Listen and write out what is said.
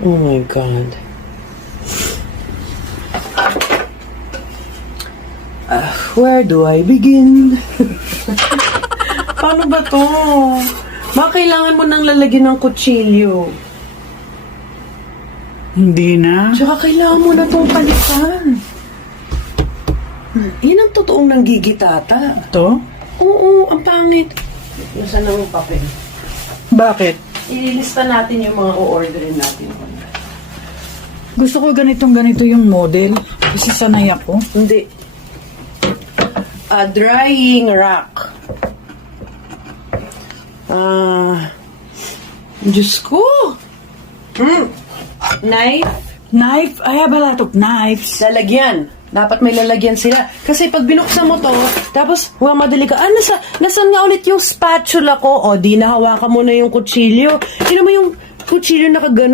Oh my God. Where do I begin? Paano ba to? Baka kailangan mo nang lalagyan ng kutsilyo. Hindi na. Tsaka kailangan mo na itong palitan. Yan ang totoong nanggigitata. To? Oo, ang pangit. Nasaan na yung papel? Bakit? Ililista natin yung mga o-orderin natin. Gusto ko ganito yung model. Kasi sanay ako. Hindi. A drying rack. Diyos ko. Knife. Knife? I have a lot of knives. Lalagyan. Dapat may lalagyan sila. Kasi pag binuksan mo to, tapos huwag madali ka, nasan nga ulit yung spatula ko? O, di nahawakan mo na yung kutsilyo. Yun mo yung kutsilyo nakaganon.